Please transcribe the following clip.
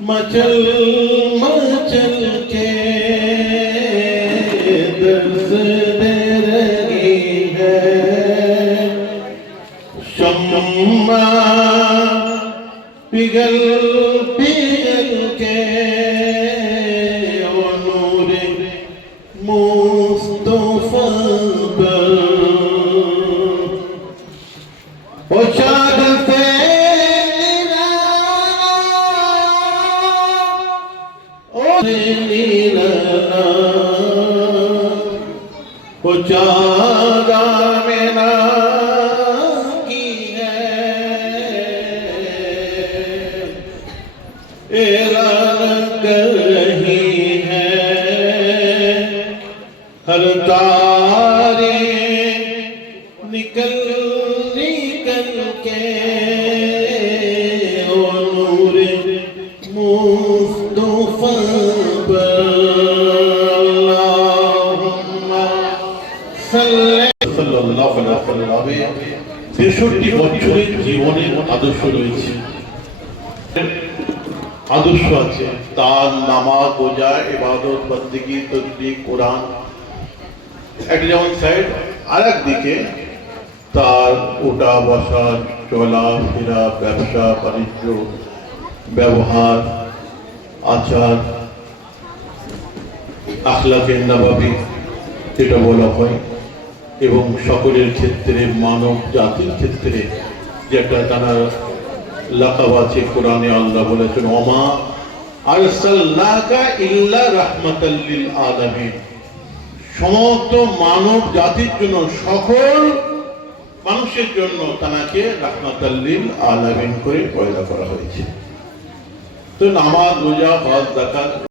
मचल मचल के दर्द दे रही है शम्मा पिघल पिघल के वो नूर मुस्तफा पर वो चाँद से नीला वो चाँदा मेरा की है ऐलान कहीं है हर तारे निकल निकल के ओ नूर मुस्तफा তেষট্টি বছরের জীবনের আদর্শ রয়েছে, আদর্শ আছে তার নামাজ রোজা ইবাদত বন্দেগী তাসবিহ কোরআন একটা যেমন সাইড, আর একদিকে তার ওঠা বসা চলা ফেরা ব্যবসা বাণিজ্য ব্যবহার আচার আখলাকে নববী যেটা বলা হয় এবং সকলের ক্ষেত্রে মানব জাতির ক্ষেত্রে যেটা তারা লাকাব আছে কোরআনে আল্লাহ বলেছেন ওমা আরসালনাকা ইল্লা রাহমাতাল লিল আলামিন, সমস্ত মানব জাতির জন্য সকল মানুষের জন্য তাকে রাহমাতাল লিল আলামিন করে পয়দা করা হয়েছে। তো নামাজ রোজা হজ যাকাত